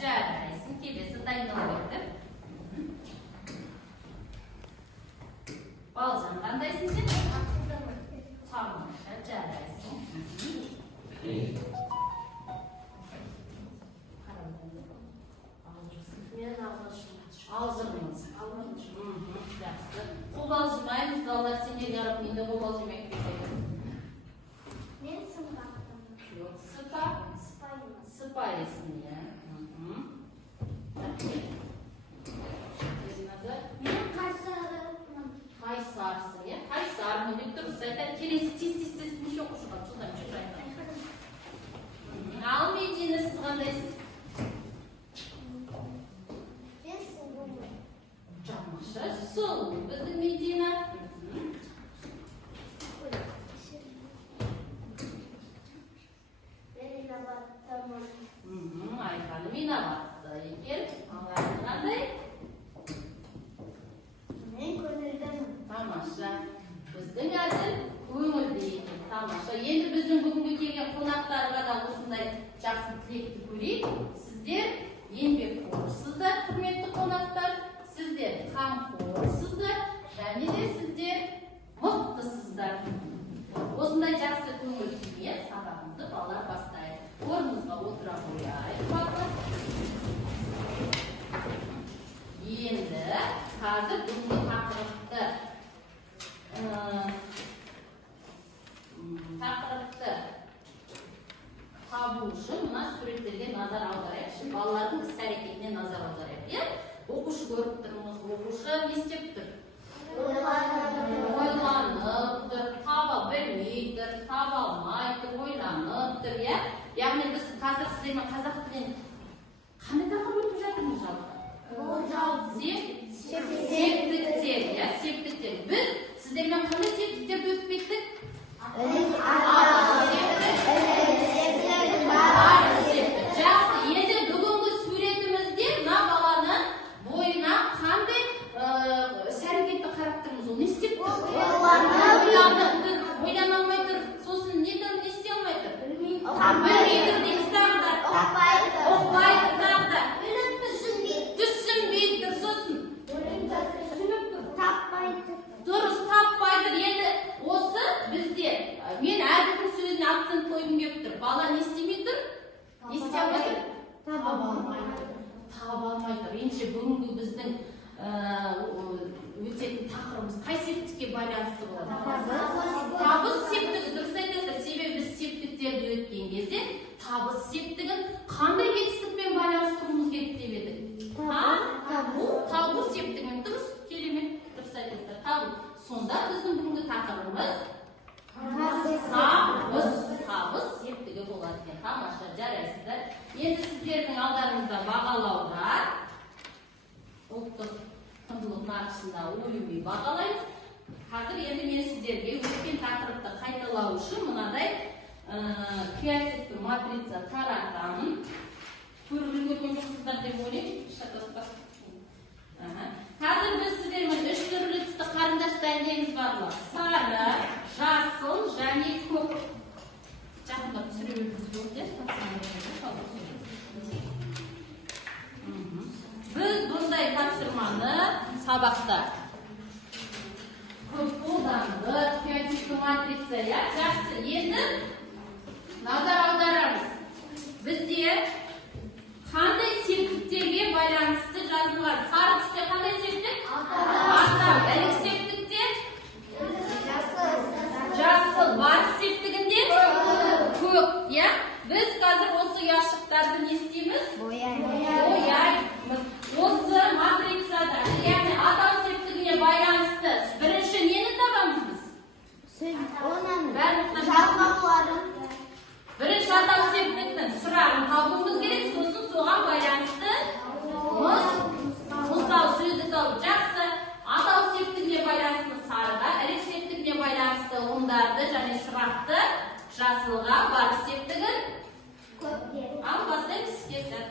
Жарайсың. Келесі дайындалып кетті. Балжан қандайсың сен? Тамаша, жарайсың. Мен алғашым. Алжырмыз. Жақсы. Қобалжымаймыз, балалар сендер қарап, мен де қобалжымай кетемін. Мен сымбаттым. Жоқ, Сыпаймын. сыпайысың, иә. Мен қайсарымын. Қайсарсың, иә? Қайсармын деп дұрыс айтады. Келесі тез неше оқушыға жылдам жүр айтады. Ал Медина, сіз қандайсыз? Мен сұлумын. Тамаша, сұлу біздің Медина. Мен инабаттымын. Айқаным инабатты екен. Ағайын қандай? Мен көңілдімін. Тамаша. Біздің әділ көңілді екен. Тамаша. Енді біздің бүгінгі келген қонақтарға да осындай жақсы тілекті көрейік. Сіздер еңбекқорсыздар, құрметті қонақтар. Сіздер қамқорсыздар, және де сіздер мықтысыздар. Осындай жақсы көңіл күймен сабағымызды балалар бастайық. Орнымызға отыра қояйық, балалар. Енді қазір бүгінгі тақырыпты табу үшін мына суреттерге назар аударайықшы. Балалардың іс-әрекетіне назар аударайық. Оқушы көріп тұрмыз, оқушы не істеп тұр? Ойланып тұр, таба білмей тұр, таба алмай тұр, ойланып тұр, иә? Яғни біз қазір сіздермен қазақ тілін қандай тақырып өтіп жатырмыз жалпы? Септіктер, иә, септіктер. Біз сіздермен қандай септіктерді өтіп кеттік? Жақсы, енді бүгінгі суретімізде мына баланың бойына қандай іс-әрекетті қарап тұрмыз? Ол не істеп тұр? Ойлана алмай тұр. Сосын не істей алмай тұр? Білмей тұр дейміз тағы да. Оқпайды тағы да. Түсінбей тұр. Сосын дұрыс таппай тұр. Енді осы бізде мен әрбір сөзіне акцент қойғым келіп тұр. Бала не істемей тұр? Не істей алмай тұр? Таба алмай тұр. Ендеше бүгінгі біздің өтетін тақырыбымыз қай септікке байланысты болады? Табыс септігі. Дұрыс айтасыздар. Себебі біз септіктерді өткен кезде табыс септігін қандай жетістікпен байланыстыруымыз керек деп едік? Табу септігін. Дұрыс, керемет. Дұрыс айтасыздар. Табу. Сонда біздің бүгінгі тақырыбымыз табыс септігі болады екен. Тамаша, жарайсыздар. Енді сіздердің алдарыңызда бағалауға ұлттық құндылық нарықшында ойымен бағалаймыз. Қазір енді мен сіздерге өткен тақырыпты қайталау үшін мынадай креативті матрица таратамын. Көріп үлгерген жоқсыздар деп ойлаймын. Қазір біз сіздермен үш түрлі түсті қарындаш дайындаймыз барлық. Сары, жасыл және көк. Жақында түсіреміз болды. Біз бұндай тапсырманы сабақта көп қолдандық, креативті матрица, иә? Жақсы, енді назар аударамыз. Бізде қандай септіктерге байланысты жазылған? Сары түсте қандай септік? Атау. Ілік септікте? Жасыл. Бар септігінде? Көк. Иә? Біз қазір осы ұяшықтарды не істейміз? Бояймыз. Осы матрицада, яғни атау септігіне байланысты бірінші нені табамыз біз? Бірінші атау септігінің сұрағын табуымыз керек, сосын соған байланысты мысал сөздік алып. Жақсы, атау септігіне байланысты сарыға, ілік септігіне байланысты ұндарды және шырақты, жасылға, бар септігін ал бастаймыз кесір.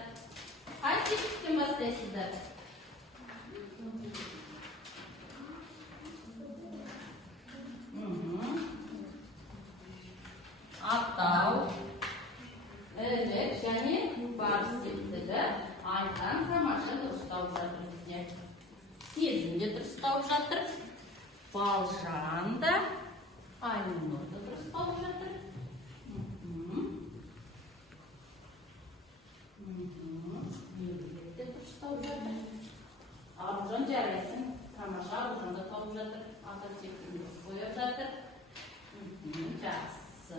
Қай септіктен бастайсыздар? Атау, ілік және бар септігі. Ayhan тамаша дұрысталып жатыр бізде. Сезім де дұрысталып жатыр. Балжан да, Айнұр да дұрысталып жатыр. Меруерт те дұрысталып жатыр. Аружан жарайсың. Тамаша Аружан да тауып жатыр. Ата тектен дұрыс қойып жатыр. Жақсы.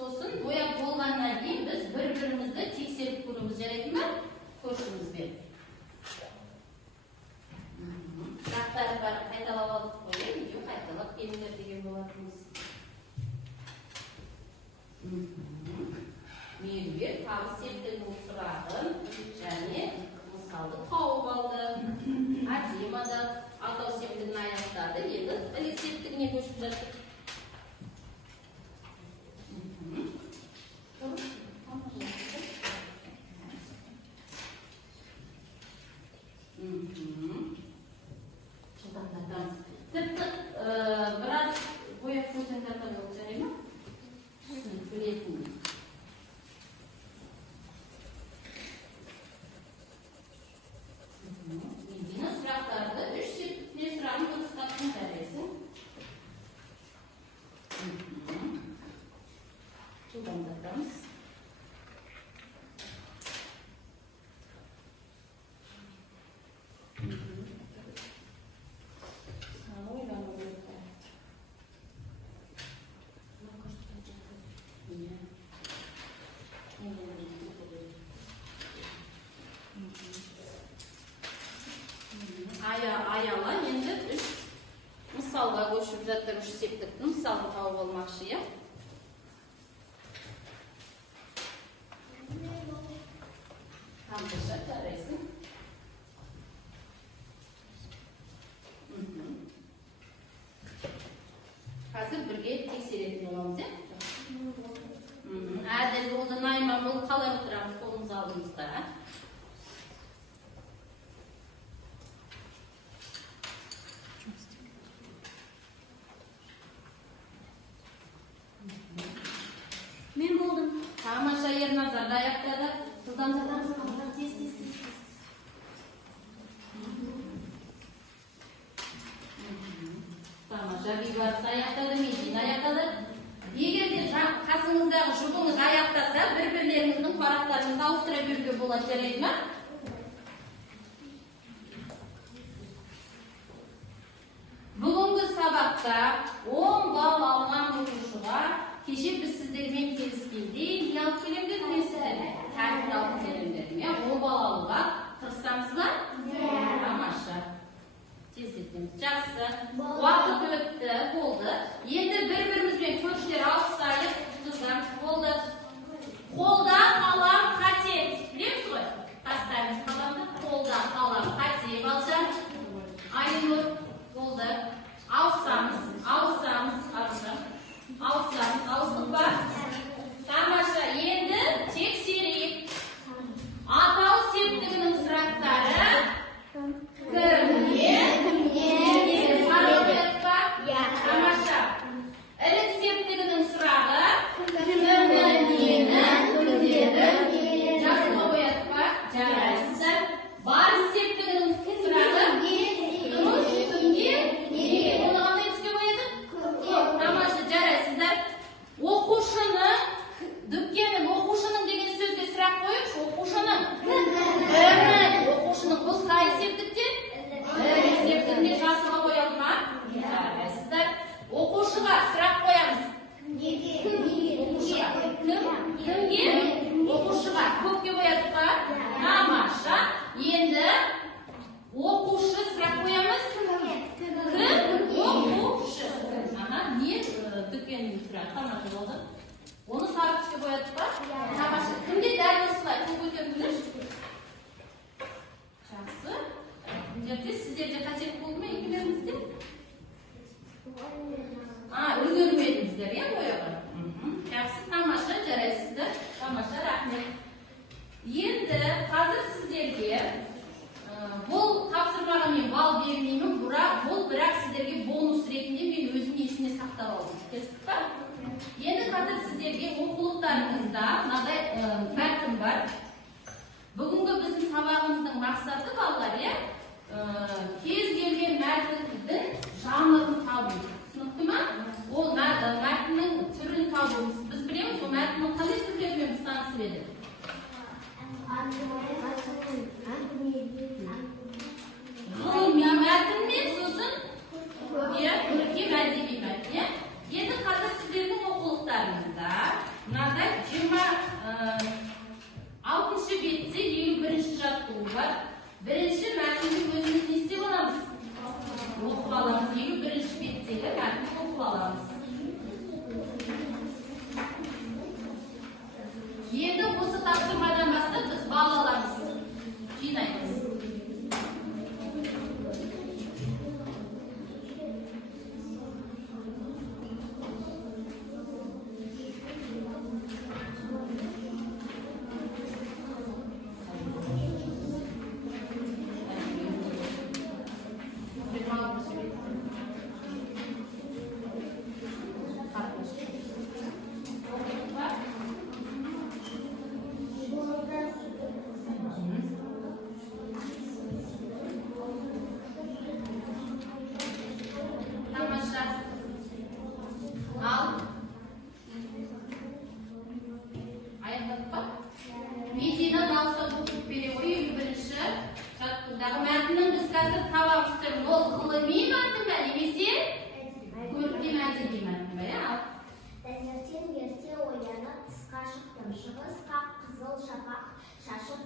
Сосын бояп болғаннан кейін біз бір-бірімізді тексеріп көруіміз жарайды ма? Көршімізбен. Сұрақтары бар, қайталап алдық қой, видео қайталап келіңдер деген болатынбыз. Меруерт табыс септігінің сұрағын және мысалды тауып алды. Азима да атау септігін аяқтады, енді ілік септігіне көшіп жатыр. Тіпті біраз бояп қойсаңдар да болып жарай ма? Білетін. Медина сұрақтарды үш септікте сұрағын дұрыстап жарайсың. Жылдамдатамыз. Аяла енді үш мысалға көшіп жатыр. Үш септіктің мысалын тауып алмақшы, иә? Тамаша жарайсың. Қазір бірге тексеретін боламыз, иә? Әділ болды, Найман болды, қалай отырамыз қолымыз алдымызда. Мен болдым. Тамаша Ерназар да аяқтады. Жылдамдатамыз, тез. Тамаша Бибарыс аяқтады, Медина аяқтады. Егер де қасыңыздағы жұбыңыз аяқтаса, бір-бірлеріңіздің парақтарыңызды ауыстыра беруге болады, жарайды ма? Бүгінгі сабақта 10 балл алған оқушыға кеше біз сіздермен келіскендей не алып келемдер білесіздер? Тәртіп алып келемдер. 10 балл алуға тырысамыз ба? Тамаша. Тездетеміз. Жақсы. Уақыт өтті, болды. Енді бір-бірімізбен көршілер ауыстайық. Қыздар, болды. Қолда қалам қате. Білеміз ғой? Тастаймыз қаламды. Қолда қалам қате. Балжан. Айнұр. Болды. Ауысамыз. Ауыстық ба? Тамаша. Енді тексерейік. Атау септігінің сұрақтары кімге? Тамаша. Ілік септігінің сұрағы жасыға қояды ба? Жарайсыздар. Барыс септігінің сұрағы кімге? Оны қандай түске қояды? Тамаша, жарайсыздар. Оқушының деген сөзге сұрақ қойып, оқушының бұл қай септікте? Септігіне жасыға қояды ма? Жарайсыздар. Оқушыға сұрақ қоямыз. Кімге? Оқушыға көпке қояды ба? Тамаша. Енді оқушы сұрақ қоямыз. Кім? Оқушы. Не? Дүкеннің сұрағы. Тамаша болды. Оны сары түске қояды ба? Тамаша. Кімде дәл осылай? Кім көтеріңдер? Жақсы. Жерде сіздерде қателік болды ма екілеріңізде? Үлгермедіңіздер, иә, бояға? Жақсы, тамаша, жарайсыздар. Тамаша, рахмет. Енді қазір сіздерге бұл тапсырмаға мен балл бермеймін, бұл бірақ сіздерге бонус ретінде мен өзім есіне сақтап алдым.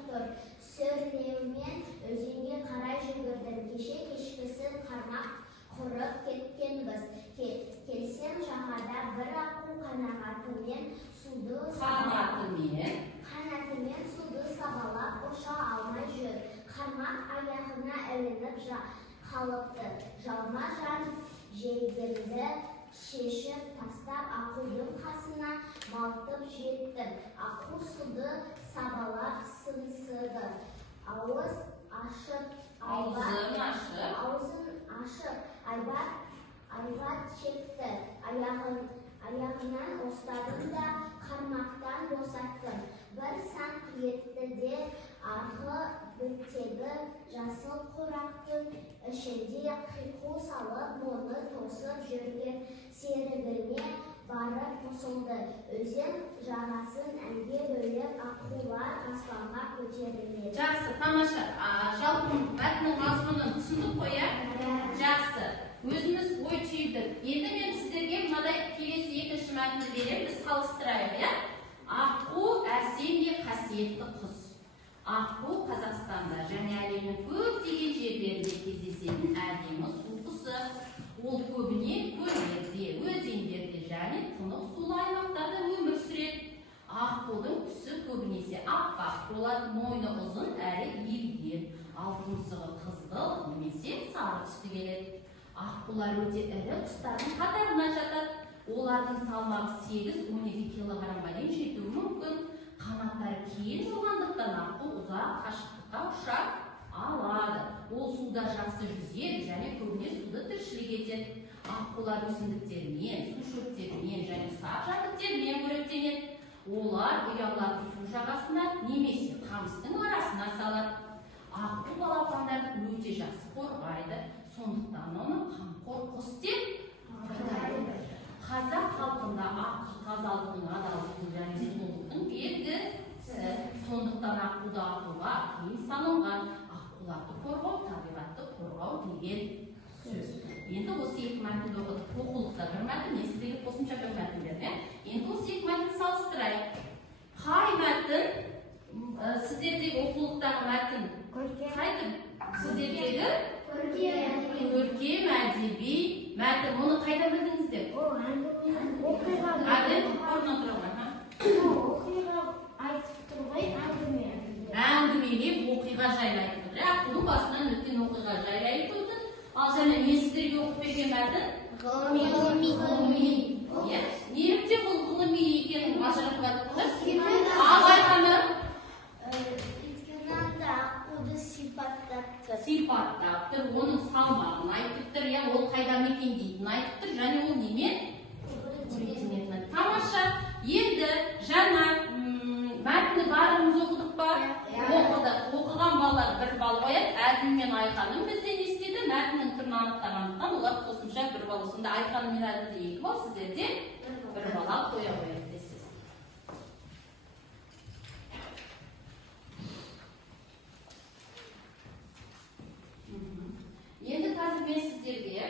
тұр. Сүрінеумен өзенге қарай жүгірдім. Кешкісін қармақ құрып кеткенбіз. Келсем жағада бір аққу қанатымен суды сабалап ұша алмай жүр. Қармақ аяғына ілініп қалыпты. Жалма-жан жейдемді шешіп тастап аққудың қасына малтып жеттім. Аққу суды сабалап сыңсыды. Аузын ашып айбат шекті. Аяғынан ұстадым да қармақтан босаттым. Бір санқ етті де арғы беттегі жасыл қорақтың ішінде қиқу салып мұны тосып жүрген серігіне барып қосылды. Өзен жағасын әлге бөліп аққулар аспанға көтеріледі. Жақсы, тамаша. Жалпы мәтіннің мазмұнын түсіндік қой, иә? Жақсы. Өзіміз ой түйдік. Енді мен сіздерге мынадай келесі екінші мәтінді беремін, біз салыстырайық, иә? Аққу әсем де қасиетті құс. Аққу Қазақстанда және әлемнің көптеген жерлерінде кездесетін әдемі су құсы. Ол көбіне көлдерде, өзендерде және тынық сулы аймақтарда өмір сүреді. Аққудың түсі көбінесе аппақ болады, мойны ұзын әрі иілген, ал тұмсығы қызғылт немесе сары түсті келеді. Аққулар өте ірі құстардың қатарына жатады. Олардың салмағы 8-12 килограммға дейін жетуі мүмкін. Қанаттары кең болғандықтан аққу ұзақ қашықтыққа ұша алады. Ол суда жақсы жүзеді және көбіне суды тіршілік етеді. Аққулар өсімдіктермен, су шөптермен және ұсақ жәндіктермен қоректенеді. Олар ұяларды су жағасына немесе қамыстың арасына салады. Аққу балапандарды өте жақсы қорғайды. Сондықтан оны қамқор құс деп атайды. Қазақ халқында аққу тазалықтың, адалдықтың және сұлулықтың белгісі. Сондықтан аққуды атуға тыйым салынған. Аққуларды қорғау, табиғатты қорғау деген сөз. Енді осы екі мәтінді оқыдық. Оқулықта бір мәтін, мен сіздерге қосымша бір мәтін бердім. Енді осы екі мәтінді салыстырайық. Қай мәтін сіздердегі оқулықтағы мәтін? Қайтып сіздердегі көркем әдеби мәтін. Оны қайда білдіңіздер? Оқиға айтып тұрмай әңгімелеп оқиға жайлы айтып отыр. Аққудың басынан өткен оқиға жайлы айтып отыр. Ал және мен сіздерге оқып берген мәтін ғылыми. Неліктен бұл ғылыми екенін ажыратып айтып ал айтқаным? Аққуды сипаттап тұр, оның салмағын айтып тұр, ол қайда мекендейтінін айтып тұр, және ол немен? Тамаша. Енді жаңа мәтінді барлығымыз оқыдық па? Оқыдық. Оқыған балалар бір балл қояды. Әлім мен Айқаным бізден естеді. Мәтіннің түрін анықтағандықтан олар қосымша бір балл. Сонда Айқаным мен Әлімде 2 балл, сіздерде бір балл қоя қояды десіз. Енді қазір мен сіздерге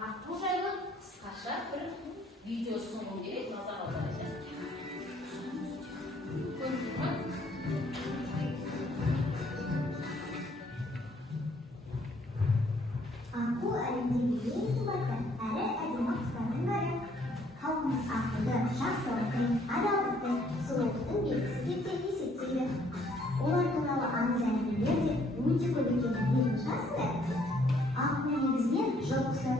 аққу жайлы қысқаша бір видео ұсынғым керек, назар аударыңыздар. Көрдіңіз ме? Аққу әлемдегі ең сымбатты әрі әдемі құстардың бірі. Халқымыз аққуды жақсылықтың, адалдықтың, сұлулықтың белгісі деп есептейді. Олар туралы аңыз әңгімелер де өте көп екенін жасырады. Аққу негізінен жыл құсы,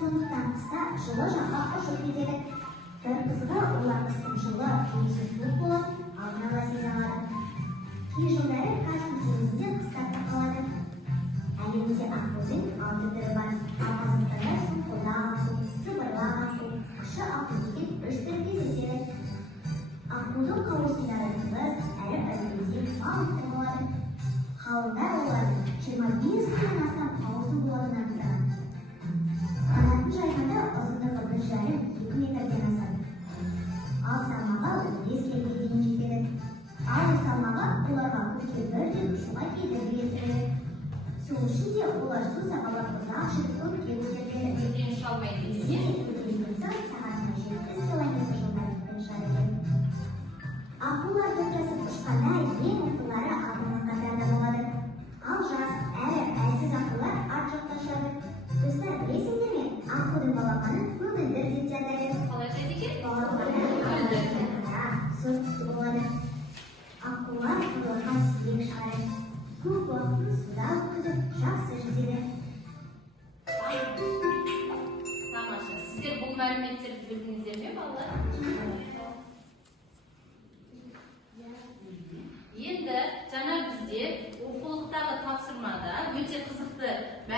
сондықтан қыста жылы жаққа ұшып кетеді. Бір қызығы олар қыстың жылы немесе суық болып, алдын ала сезе алады. Кей жылдары Каспий теңізінде қыстап қалады. Әлемде аққудың 6 түрі бар. Ал Қазақстанда сұңқылдақ аққу, сыбырлақ аққу, ащы аққу деген 3 түрі кездеседі. Аққудың қауырсындары тығыз әрі іргеден маңызды болады. Ғалымдар олардың 25 мыңнан астам қауырсын болатынын анықтаған. Қанатын жайғанда ұзындығы 1,5-2 метрден асады. Ал салмағы 15 келіге дейін жетеді. Ал салмағы оларға көкке бірден ұшуға кедергі келтіреді. Су ішінде олар су сағалап ұзақ жүріп көкке көтеріледі. Көтеріле алмайды. Сағатына 7 км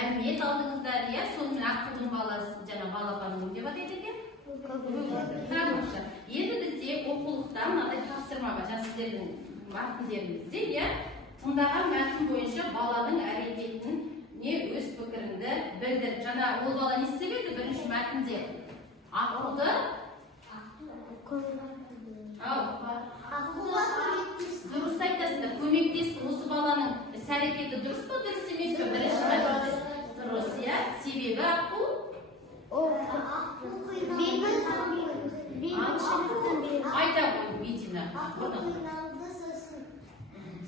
мәлімет алдыңыздар, иә? Сонымен аққудың баласы жаңа балапанның деп атайды екен. Тамаша. Енді бізде оқулықта мынадай тапсырма бар. Жаңа сіздердің мәтіндеріңізде, иә? Тыңдаған мәтін бойынша баланың әрекетін не өз пікіріңді білдір. Жаңа ол бала не істеп еді бірінші мәтінде? Аққуды дұрыс айтасыңдар, көмектесті. Осы баланың іс-әрекеті дұрыс па, дұрыс емес пе? Бірінші мәтін дұрыс, иә? Себебі аққу айта ғой, Медина.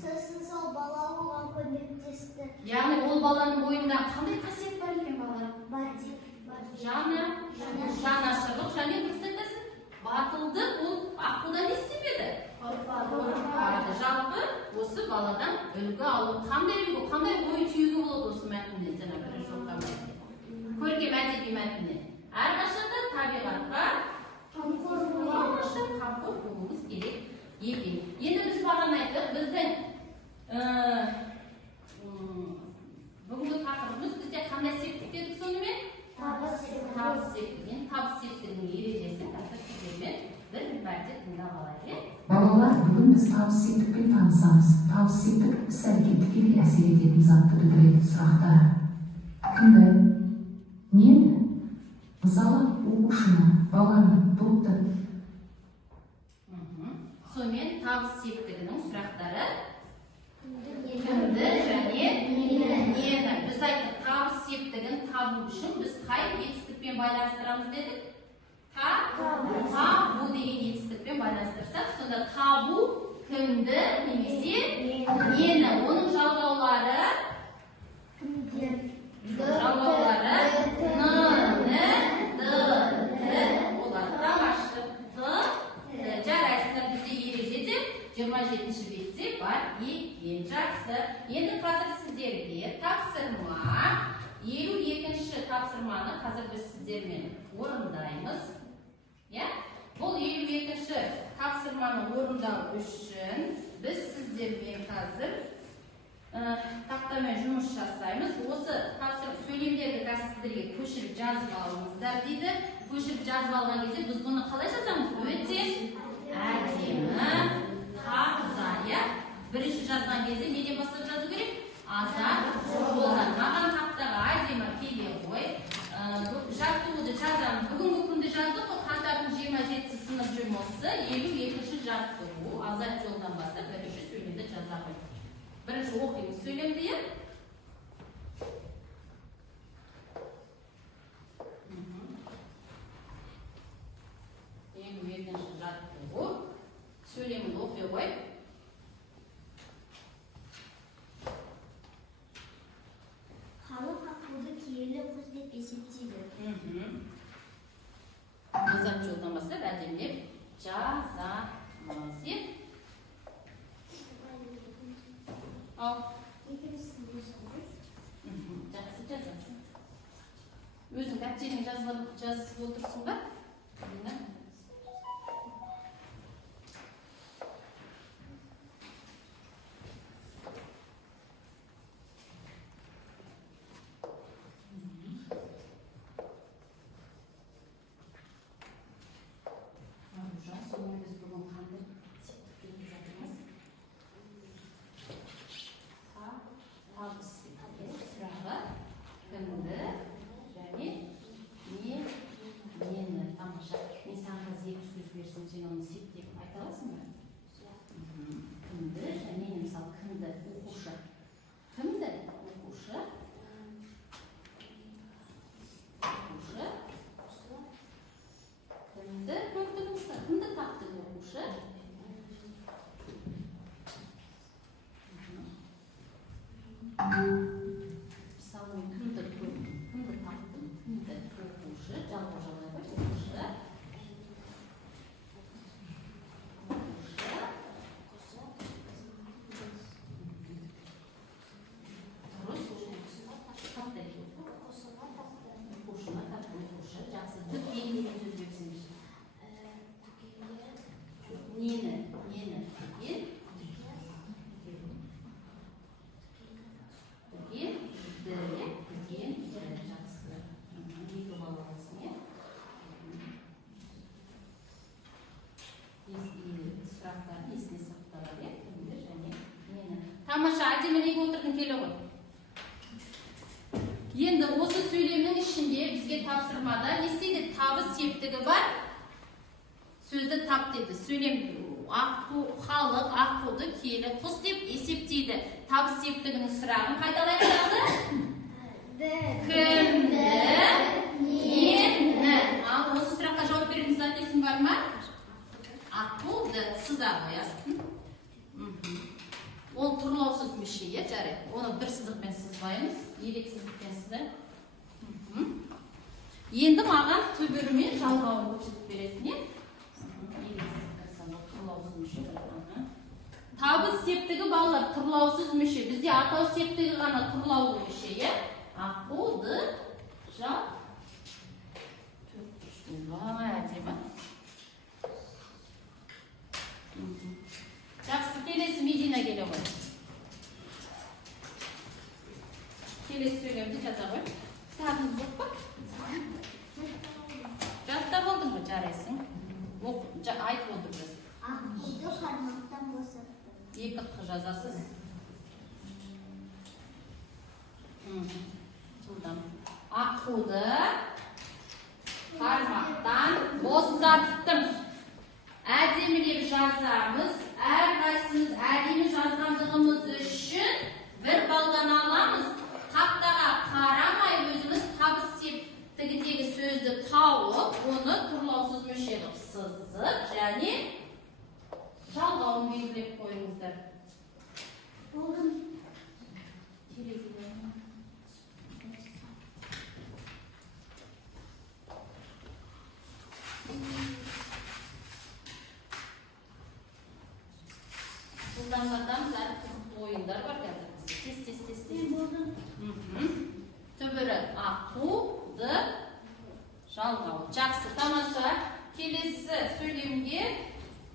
Сосын сол бала оған көмектесті. Яғни ол баланың бойында қандай қасиет бар екен балалар? Жанашырлық, және дұрыс айтасың. Батылдық ол аққудан не істемеді? Жалпы осы баладан үлгі алу, қандай ой түйігі болады осы мәтінде, жаңа бірінші оқыған көркем әдеби мәтінде. Әрқашанда табиғатқа қамқор болуымыз керек екен. Енді біз бағана айттық, біздің бүгінгі тақырыбымыз бізде қандай септік дедік сонымен? Табыс септігін, табыс септігінің ережесін сіздермен бір мәрте тыңдап алайық. Балалар, бүгін біз табыс септікпен танысамыз. Табыс септік іс-әрекетке тікелей әсер ететін затты білдіретін сұрақтары. Кімді? Нені? Мысалы, оқушыны, баланы, топты. Сонымен табыс септігінің сұрақтары кімді және нені? Біз айттық, табыс септігін табу үшін біз қай етістікпен байланыстырамыз дедік? Табу деген етістікпен байланыстырсақ, сонда табу кімді немесе нені? Оның жалғаулары олар тамашы жарайсыздар, бізде ережеде 27-ші бетте бар екен. Жақсы. Енді қазір сіздерге тапсырма, 52-ші тапсырманы қазір біз сіздермен орындаймыз. Бұл 52-ші тапсырманы орындау үшін біз сіздермен қазір тақтамен жұмыс жасаймыз. Осы сөйлемдерді сіздерге көшіріп жазып алыңыздар дейді. Көшіріп жазып алған кезде біз бұны қалай жазамыз? Өте әдемі, таза, иә? Бірінші жазған кезде неден бастап жазу керек? Азат жолдан. Маған тақтаға әдемі келе қой. Жаттығуды жазамыз. Бүгінгі күнді жаздық, қаңтардың 27-сі сынып жұмысы, 52-ші жаттығу, азат жолдан бастап бірінші сөйлемді жазамыз. Бірінші оқимыз сөйлемді, е? Екінші жаттығу. Сөйлемді оқи қой. Халық аққуды киелі құс деп есептейді. Азат жолдан бастап әдемілеп жазамыз, е? Ал. Жақсы жазасың. Өзің дәптерің жазып отырсың ба? Сен оны септеп айта аласың ба? Кімді және мысалы кімді? Оқушы. Кімді? Оқушы. Кімді? Көрдіңізді? Кімді тапты оқушы? Мысалы кімді көрді? Тамаша, әдемі неге отырдың келе ғой. Енді осы сөйлемнің ішінде бізге тапсырмада не істейді? Табыс септігі бар. Сөзді тап деді. Сөйлем аққу, халық, аққуды, келі, құс деп есептейді. Табыс септігінің сұрағын қайталайды. Кімді, нені? Ал осы сұраққа жауап береміз заттесің бар ма? Аққуды сыза қоясың. Ол тұрлаусыз мүше, жарайды. Оны бір сызықпен сызбаймыз, елек сызықпен сызды. Енді маған түбірімен жалғауын көрсетіп бересің, тұрлаусыз мүше. Табыс септігі балалар тұрлаусыз мүше. Бізде атау септігі ғана тұрлаулы мүше, аққуды жал. Әдемі. Жақсы, келесі Медина келе ғой. Келесі сөйлемді жаза ғой. Кітабыңыз жоқ па? Жаттап алдың ба, жарайсың? Айтып отырмыз. Аққуды қармақтан босатты. Екі қ жазасыз. Жылдам. Аққуды қармақтан босаттым. Әдемілеп жазамыз. Әрқайсымыз әдемі жазғандығымыз үшін бір балдан аламыз. Тақтаға қарамай өзіміз табыс септігіндегі сөзді тауып, оны тұрлаусыз мүше қылып сызып, және жалғауын белгілеп қойыңыздар. Болдым. Жылдамдардан әрі қызықты ойындар бар қазір. Тез. Мен болдым. Түбірі аққуды жалғау. Жақсы, тамаша. Келесі сөйлемге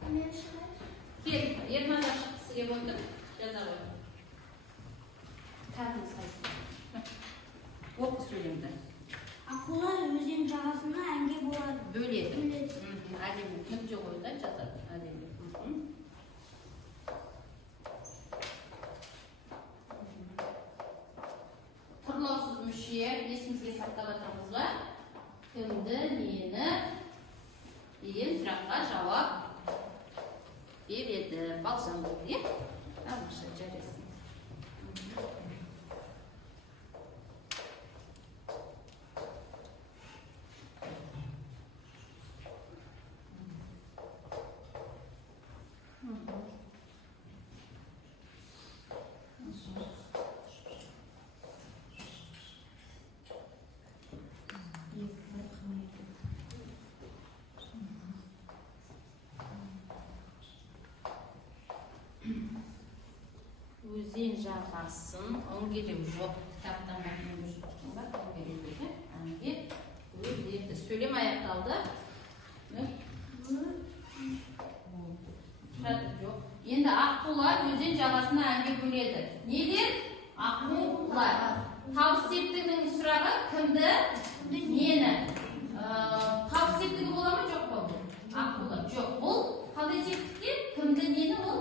Мен шығай. кел. Ермаза шыққысы кеп отыр. Жаза ғой. Кәдіміз қайсы. Оқы сөйлемді. Аққулар өзен жағасында әнге болады. Бөледі. Әдемі. Нүкте қойды, жазады. Әдемі. Тұрлаусыз мүше, есімізге сақтап атамыз ба? Кімді, нені деген сұраққа жауап береді. Балжан болды, тамаша, жарайсың. Өзен жағасын, өңгелеу жоқ, кітаптан бақылым жүрген бар, өңгелеуге, әнге, өдерді. Сөйлем аяқталды. Жоқ. Енді аққулар өзен жағасына әнге бөледі. Неден? Аққулар. Табыс септігінің сұрағы кімді? Нені? Табыс септігі бола ма, жоқ па бұл? Аққулар. Жоқ. Бұл қандай септікте? Кімді, нені ол?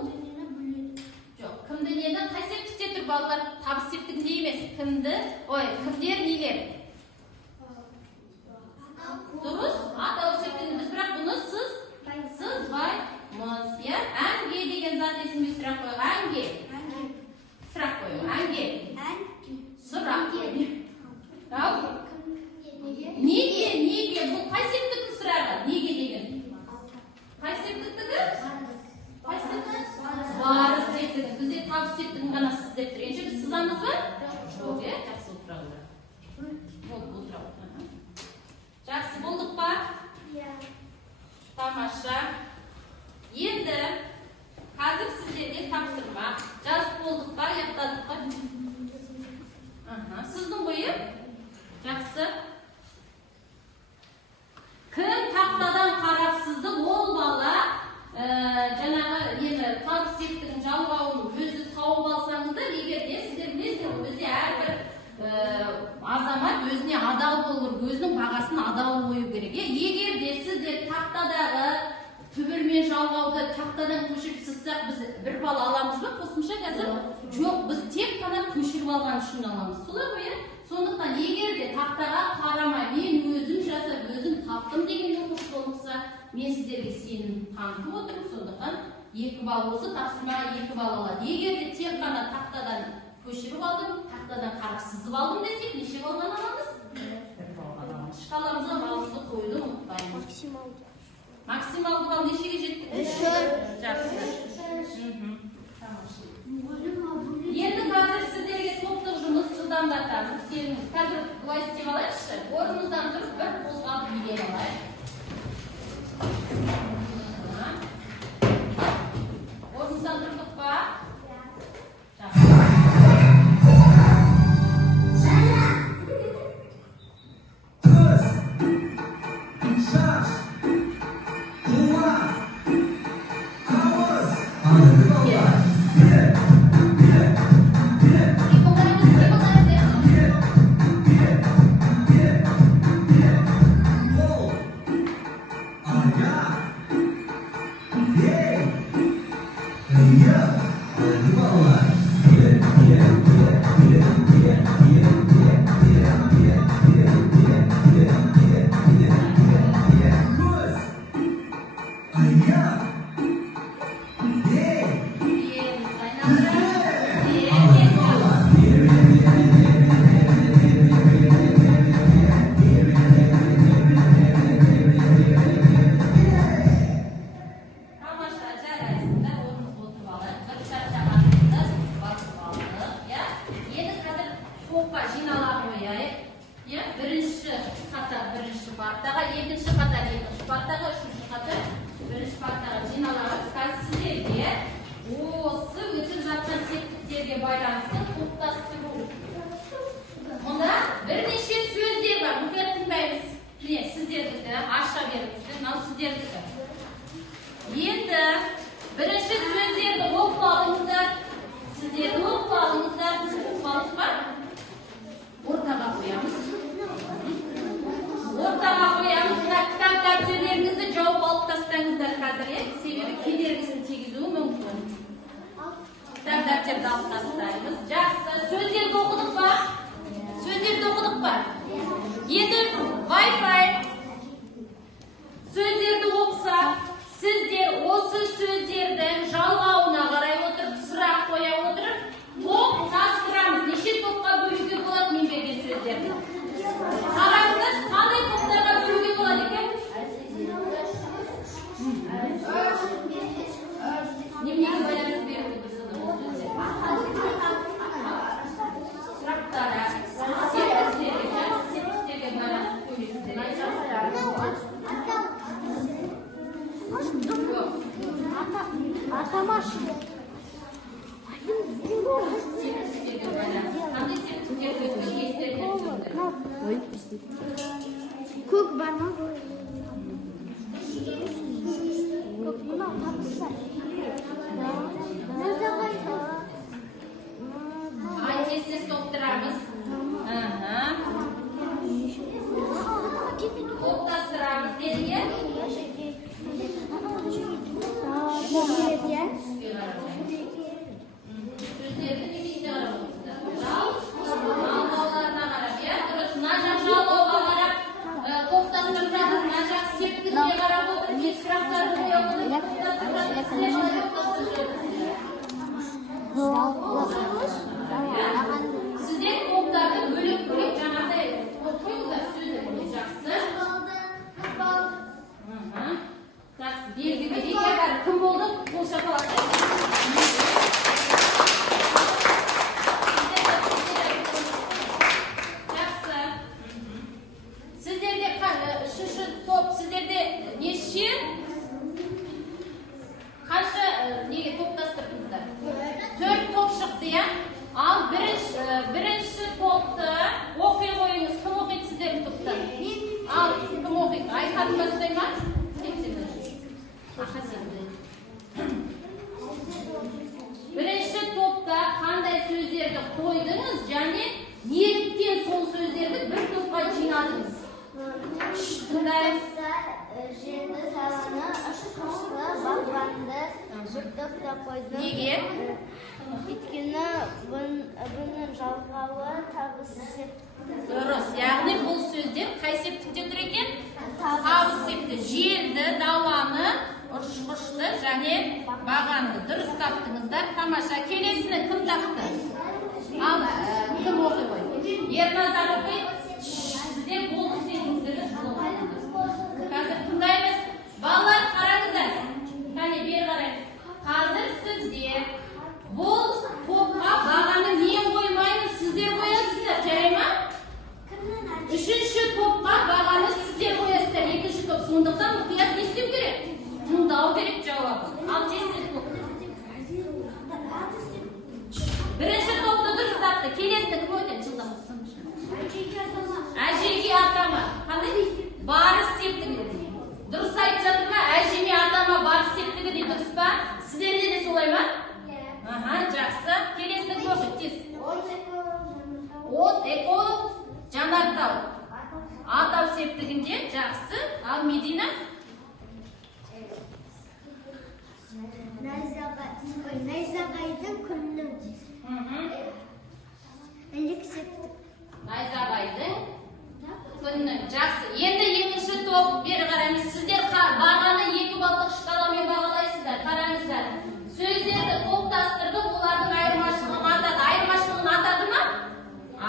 Жоқ, кімді нені? Қай септікте тұр балалар? Табыс септігінде емес. Кімді? Кімдер нелер? Дұрыс. Атау септігінде бірақ бұны сызбаймыз. Әнге деген зат есімге сұрақ қойық. Әнге. Сұрақ қойық. Әнге. Сұрақ қойық. Неге? Бұл қай септіктің сұрағы? Неге деген? Қай септіктігі? Қай септіктігі? Барыс септігі. Бізде табыс септігін ғана сыз деп тұр. Енші біз сызамыз ба? Жоқ, жақсы отыра қойды. Жақсы болдық па? Тамаша. Енді қазір сіздерге тапсырма. Жазып болдық па, аяқтадық па? Сіздің бойы? Жақсы. Кім тақтадан қарап сызды, ол бала жаңағы табыс септігін жалғауын өзі тауып алсаңыздар, егер де сіздер білесіздер, бізде әрбір азамат өзіне адал болу керек, өзінің бағасын адал қою керек. Егер де сіздер тақтадағы түбірмен жалғауды тақтадан көшіріп сызсақ, біз бір бал аламыз ба қосымша қазір? Жоқ, біз тек қана көшіріп алған үшін аламыз. Солай ғой, иә? Сондықтан егер де тақтаға қарамай, мен өзім жасап, өзім таптым деген оқушы болса, мен сіздерге сенім танытып отырмын. Сондықтан 2 балл болса, тапсырмаға 2 балл алады. Егер де тек қана тақтадан көшіріп алдым, тақтадан қарап сызып алдым десек, неше баллдан аламыз? 1 баллдан аламыз. Шкаламызға баллды қойды ұмытпаймыз. Максималды балл нешеге жеттік? 3. Жақсы. Енді қазір сіздерге топтық жұмыс жылдамдатамыз. Қазір былай істеп алайықшы. Орнымыздан тұрып бір қозғалып билеп алайық. Орнымыздан тұрдық па? Көк бар ма? Көк мынау табысы бар. Айтесіз тоқтырамыз. Тоқтастырамыз дедіңе? Сөздерді немесе қарап отырсыздар. Алдауларына қарап, иә? Дұрыс. Мына жақ жалауға қарап, тоқтастырып жатыр. Мына жақ септігіне қарап отыр. Мен сұрақтарды қоя отырып, тоқтастырып жатыр. Сіздер қалай тоқтастырып жатырсыздар? Сіздер топтарды бөлек-бөлек жаңағыдай қойыңыздар сөздеріне. Жақсы. Жақсы. Белгі берейік. Кім болды? Қол шапалақтайық. Al birinci topta оқи қойыңыз Күннің жалғауы табыс септігі. Дұрыс. Яғни бұл сөздер қай септікте тұр екен? Табыс септі. Желді, дауаны, ұшқышты және бағанды. Дұрыс таптыңыздар. Тамаша. Келесіні кім тапты? Ал, кім оқи қой? Ерназар оқи. Сіздер болды сезіңіздер. Қазір тыңдаймыз. Балалар қараңыздар. Кәне бері қараймыз. Қазір сіздер бұл топқа бағаны мен қоймаймын, сіздер қоясыздар, жарай ма? Үшінші топқа бағаны сіздер қоясыздар, екінші топ. Сондықтан мұқият не істеу керек? Тыңдау керек жауабы. Ал тез топ. Бірінші топты дұрыс тапты. Келесіні кім өтеді? Жылдамақсын. Әжеге атама. Қандай? Барыс септігі. Дұрыс айтып жатыр ма? Әжеме атама барыс септігі дейді. Дұрыс па? Сіздерде де солай ма? Аха, жақсы. Келесіні кім оқиды? Тез. От, эколог, жанартау. Атау септігінде жақсы. Ал Медина? Найзағайдың күннің. Ілік септік. Найзағайдың күннің. Жақсы. Енді екінші топ бері қараймыз. Сіздер бағаны 2 балдық шкаламен бағалайсыздар. Қараңыздар. Сөздерді топтастырды, олардың айырмашылығын атады. Айырмашылығын атады ма?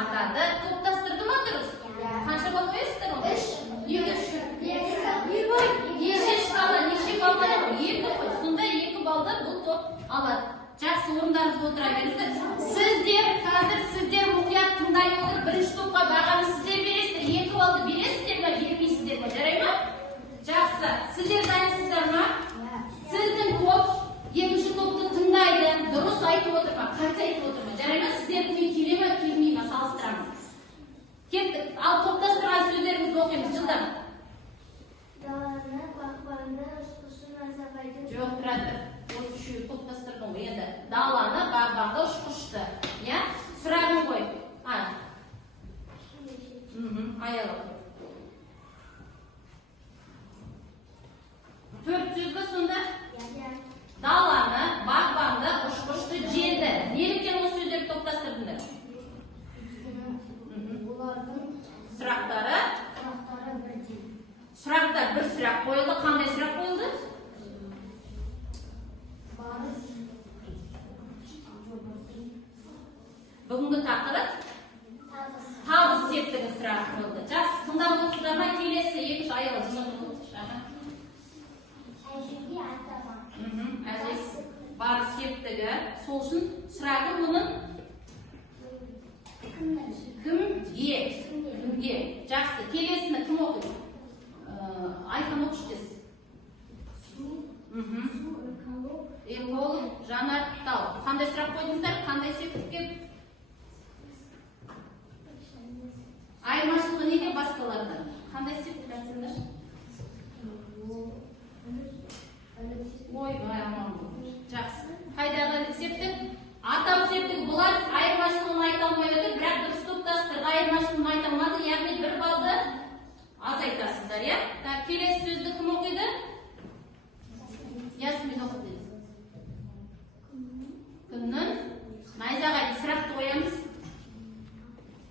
Атады. Топтастырды ма дұрыс? Қанша бал қоясыздар оны? 2 шкала, неше бал қояды? 2 қой. Сонда 2 балды бұл топ алады. Жақсы, орындарыңызға отыра беріңіздер. Сіздер мұқият тыңдай отырып, бірінші топқа бағаны сіздер бересіздер. 2 балды бересіздер ме, бермейсіздер ме? Жарай ма? Жақсы. Сіздер дайынсыздар ма? Сіздің топ екінші топты тыңдайды. Дұрыс айтып отыр ма? Қате айтып отыр ма? Жарай ма? Сіздерден келе ме, келмей ме? Салыстырамыз. Кеттік. Ал топтастырған сөздеріңізді оқимыз. Жылдам. Даланы, бағбанды, ұшқышы, найзағайды. Жоқ, тұратыр. Осы үшеуі топтастырдың ғой. Енді даланы, бағбанды, ұшқышты. Я? Сұрағын қой. Аялы. 4 сөз бі сонда? Даланы, бағбанды, ұшқышты, желді. Неліктен осы сөздерді топтастырдыңдар? Сұрақтары? Сұрақтар бір сұрақ қойылды. Қандай сұрақ қойылды? Бүгінгі тақырып табыс септігі сұрақ қойылды. Жақсы, тыңдап отырсыздар ма? Келесі екінші аялы жұмыс. Әжеге атама. Әжесі бар септігі. Сол үшін сұрағы мұның кімге? Жақсы, келесіні кім оқиды? Айхан оқыштес. Эколог, жанартау. Қандай сұрақ қойдыңыздар? Қандай септікке? Айырмашылығы неде басқалардан? Қандай септік айтсыңдар? Ой, жақсы. Қайдағы септік? Атау септік. Бұлар айырмашылығын айта алмай отыр, бірақ дұрыс топтастырды. Айырмашылығын айта алмады, яғни 1 балды азайтасыздар, я? Келесі сөзді кім оқиды? Ясмин оқиды. Күннің найзағайды сұрақты қоямыз.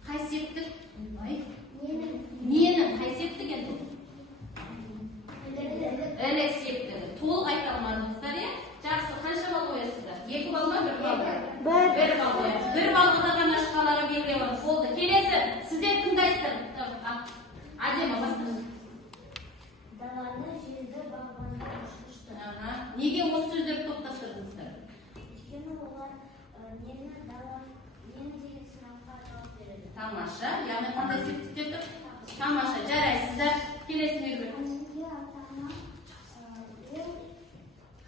Қай септік? Ненің? Қай септік енді? Ілік септігі. Толық айта алмадыңыздар, я? Жақсы, қанша бал қоясыздар? 2 бал ма, 1 бал ма? 1 бал қоясыз. 1 балға ғана шкалаға белгілеп алыңыз. Болды. Келесі, сіздер тыңдайсыздар. Әдемі бастыңыз. Даланы, желді, бағбанды, ұшқышты. Неге осы сөздерді топтастырдыңыздар? Өйткені олар нені деген сұраққа жауап береді. Тамаша. Яғни қандай септікте тұр? Тамаша. Жарайсыздар. Келесі бербек. Әжеге атама,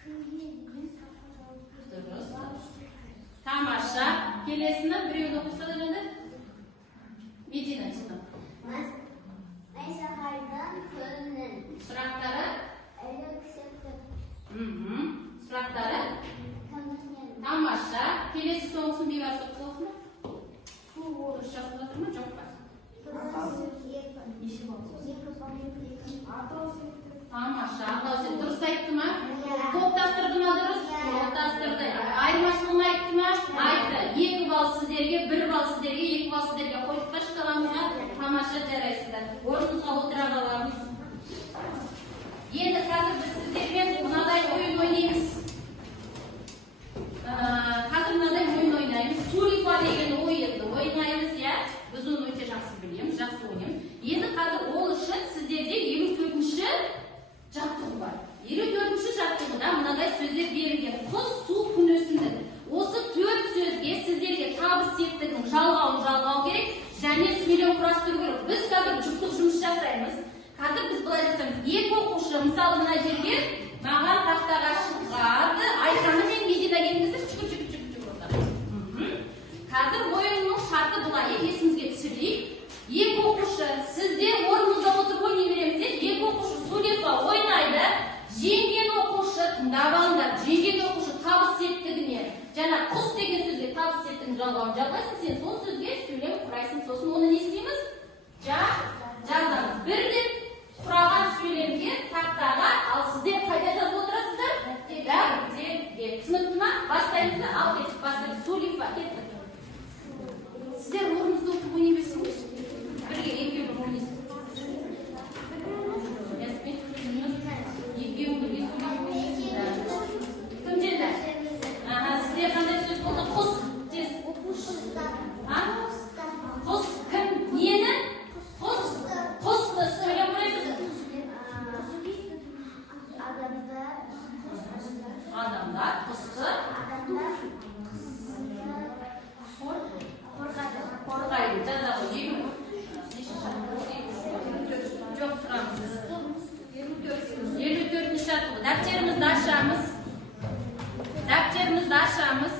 күнге деген сұраққа жауап береді. Дұрыс. Тамаша. Келесіні біреуді оқыса да енді? Медина çıktım. Найзағайдың күннің. Сұрақтары? Ілік септік. Сұрақтары? Тамаша. Келесі соңғысын бейбарсы оқылсын ба? Дұрыс жазып отыр ма? Жоқ па? Тамаша. Дұрыс айтты ма? Топтастырды ма дұрыс? Топтастырды. Айырмашылығын айтты ма? Айтты. 2 бал сіздерге, 1 жарайсыздар. Орныңызға отыра қаламыз. Енді қазір біз сіздермен мынадай ойын ойнаймыз. Қазір мынадай ойын ойнаймыз. Сурифа деген ойынды ойнаймыз, иә? Біз оны өте жақсы білеміз, жақсы ойнаймыз. Енді қазір ол үшін сіздерде 54-ші жаттығу бар. 54-ші жаттығуда мынадай сөздер берілген. Құс, су, күн өсімдік. Осы 4 сөзге сіздерге табыс септігінің жалғау керек және сөйлем құрастыру керек. Біз қазір жұптық жұмыс жасаймыз. Қазір біз былай жасаймыз. Екі оқушы, мысалы мына жерге маған тақтаға шығады, айтқаны мен Медина келіңіздер, жүгір отыр. Қазір ойынның шарты былай, есімізге түсірейік. Екі оқушы, сіздер орныңызда отырып ойнай береміз. Екі оқушы сурефа ойнайды. Жеңген оқушы, тыңдап алыңдар. Жеңген оқушы табыс септігіне, жаңа құс деген сөзге табыс септігінің жалғауын жалғайсың, сен сол сөзге сөйлем құрайсың. Сосын оны не істейміз? Жазамыз. Бірден құраған сөйлемге тақтаға, ал сіздер қайда жазып отырасыздар? Бәрі түсінікті ма? Бастаймыз, ал кетіп бастаймыз. Сурефа кеттік. Сіздер орныңызда отырып ойнай берсеңіз, бірге екеуі ойнайсыз. Екеуі бірге сөйлесіңіздер. Кім жеді? Сіздер қандай сөз болды? Құс. Құс кім? Нені? Құсты сөйлем құрайсыз. Адамдар құсты қорғайды. Жаза ғой. Жоқ, сұрамыз. 54-ші жаттығу. Дәптерімізді ашамыз.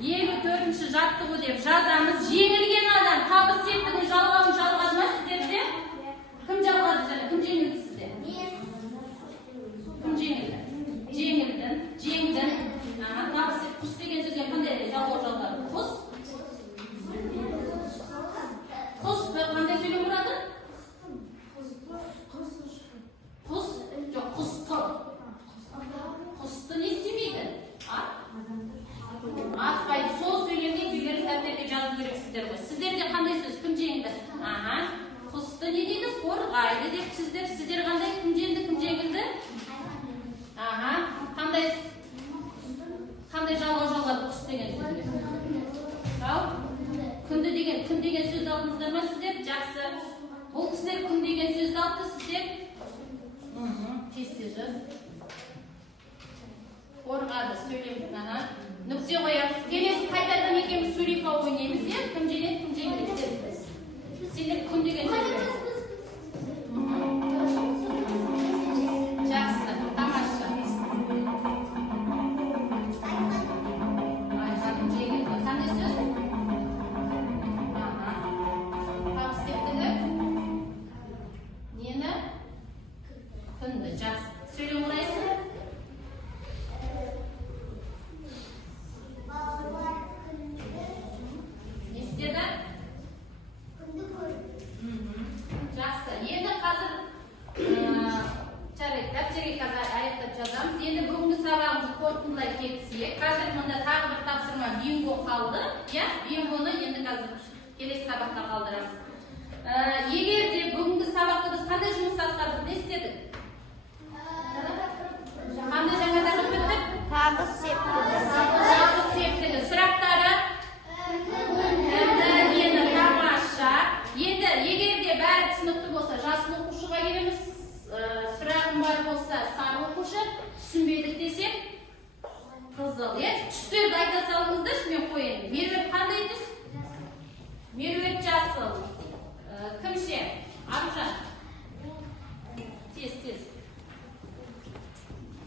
54-ші жаттығу деп жазамыз. Жеңілген адам табыс септігінің жалғауын жалғады ма сіздерде? Кім жалғады және кім жеңілді сізде? Кім жеңілді? Жеңдің. Табыс септік. Құс деген сөзге қандай жалғау жалғады? Құс қандай сөйлем құрады? Құс, жоқ, құсты. Құсты не істемейді? Атпайды. Сол сөйлемде үйлері тәптерге жазу керексіздер ғой. Сіздерде қандай сөз? Кім жеңді? Құсты не дейді? Қорғайды деп сіздер қандай? Кім жеңді? Кім жеңілді? Қандай жалғады құс деген сөзге? Кім деген сөзді алдыңыздар ма сіздер? Жақсы. Бұл кісілер кім деген сөзді алды сіздер? Тез жаз. Қорғады, сөйлем. Нүкте қоямыз. Келесі қайтадан екеуміз сурефа ойнаймыз. Кім жеңеді, кім жеңіледі? Сендер кім деген сөз? Жақсы, тамаша. Айтқаным жеңілді. Қандай сөз? Табыс септігі? Нені? Күнді. Жақсы. Сөйлем құрайсың? Не істеді? Жақсы. Енді қазір жарайды, дәптерге қазір аяқтап жазамыз. Енді бүгінгі сабағымызды қорытындылай кетсек, қазір мында тағы бір тапсырма бинго қалды. Бингоны енді қазір келесі сабаққа қалдырамыз. Егер де бүгінгі сабақта біз қандай жұмыс атқардық, не істедік? Қандай жаңа тақырып өттік? Табыс септігі. Сұрақтары? Нені тамаша. Енді егер де бәрі түсінікті болса, жасыл оқушыға келеміз. Сұрағым бар болса, сары оқушы. Түсінбедік десек, қызыл. Түстерді айта салыңыздар, мен қойын. Меруерт қандай түс? Меруерт жасыл. Кімше? Аружан. Тез.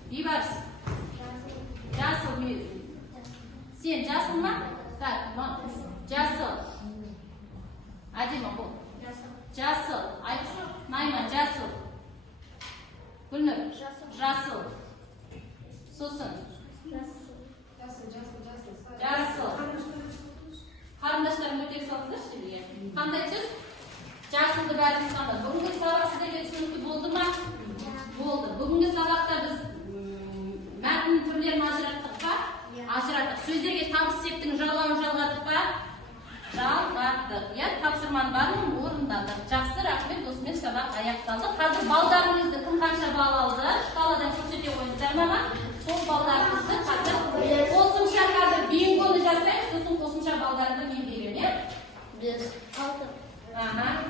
Бейбарыс. Жасыл. Сен жасыл ма? Так, жасыл. Адема бұл. Жасыл. Найма, жасыл. Гүлнұр. Жасыл. Сосын. Жасыл. Қарындаштарым өтек салыңыздаршы бізге. Қандай сөз? Жасылды бәріміз қандай. Бүгінгі сабақ сіздерге түсінікті болды ма? Болды. Бүгінгі сабақта біз мәтін түрлерін ажыраттық па? Ажыраттық. Сөздерге табыс септігінің жалғауын жалғадық па? Жалғадық. жаттық. Я тапсырманы барлығын орындадық. Жақсы, рахмет, осымен сабақ аяқталды. Қазір балдарыңызды кім қанша балл алды? Шкаладан көрсете қойыңыздар маған. Сол балдарыңызды қазір қосымша қазір бингоны жасаймыз, сосын қосымша балдарымды мен беремін, иә? 5, 6. Ага.